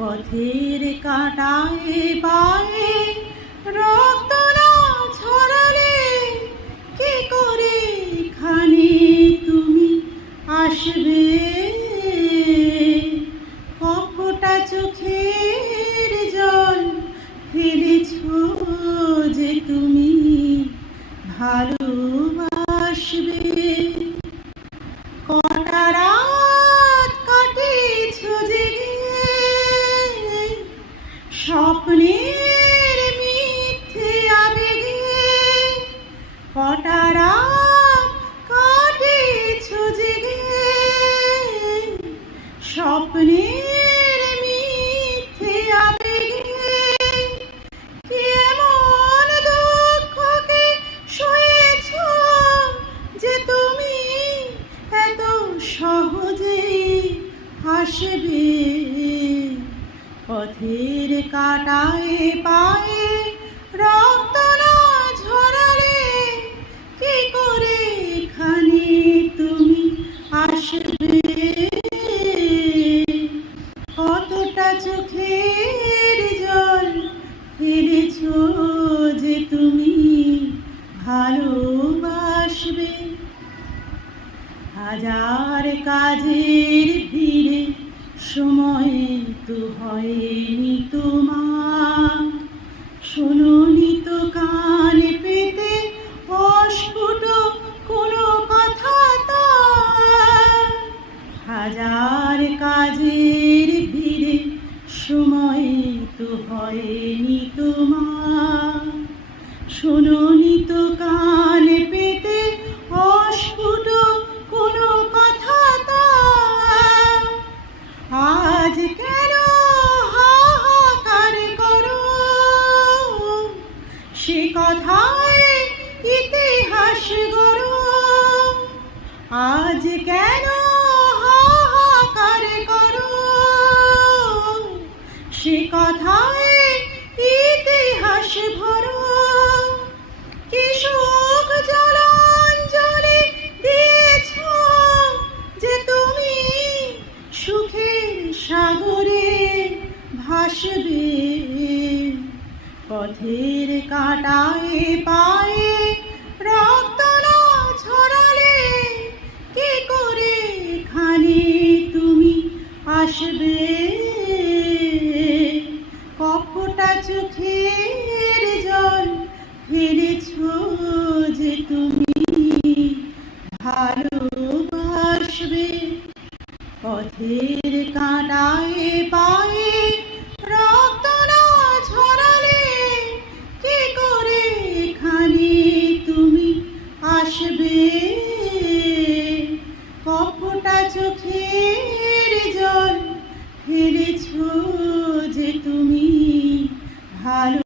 পথের কাঁটায় পায়ে রক্ত না ছড়ালে কি করে এখানে তুমি আসবে? কপটা চোখের জল ফেলেছো যে তুমি ভালোবাসবে। কটা রাত কাটিয়েছো জেগে স্বপ্নের মিথ্যে আবেগে। কটা রাত কাটিয়েছো জেগে স্বপ্নের মিথ্যে আবেগে। কি এমন দুঃখকে সয়েছো যে তুমি এত সহজে হাসবে? পথের কাঁটায় পায়ে রক্ত না ঝরালে কি করে এখানে তুমি আসবে? কতটা চোখের জল ফেলেছো যে তুমি ভালোবাসবে। হাজার কাজের ভিড়ে সময় তো হয়নি তোমার। শোনোনি তো কান পেতে অস্ফুট কোনো কথা তার। হাজার কাজের ভিড়ে সময় তো হয়নি তোমার। শোনোনি তো কান পেতে অস্ফুট কোনো কথা তার। আজ কেন হাহাকার করো সে কথায় ইতিহাস গড়ো? আজ কেন হাহাকার করো সে কথায় ইতিহাস ভরো? কি শোক জলাঞ্জলি দিয়েছো যে তুমি সুখের সাগরে ভাসবে? পথের কাঁটায় পায়ে রক্ত না ছড়ালে কি করে এখানে তুমি আসবে? কপটা চোখের জল ফেলেছো যে তুমি ভালোবাসবে। পথের কাঁটায় পায়ে রক্ত না ঝরালে কি করে এখানে তুমি আসবে? কপটা চোখের জল ফেলেছো যে তুমি ভালো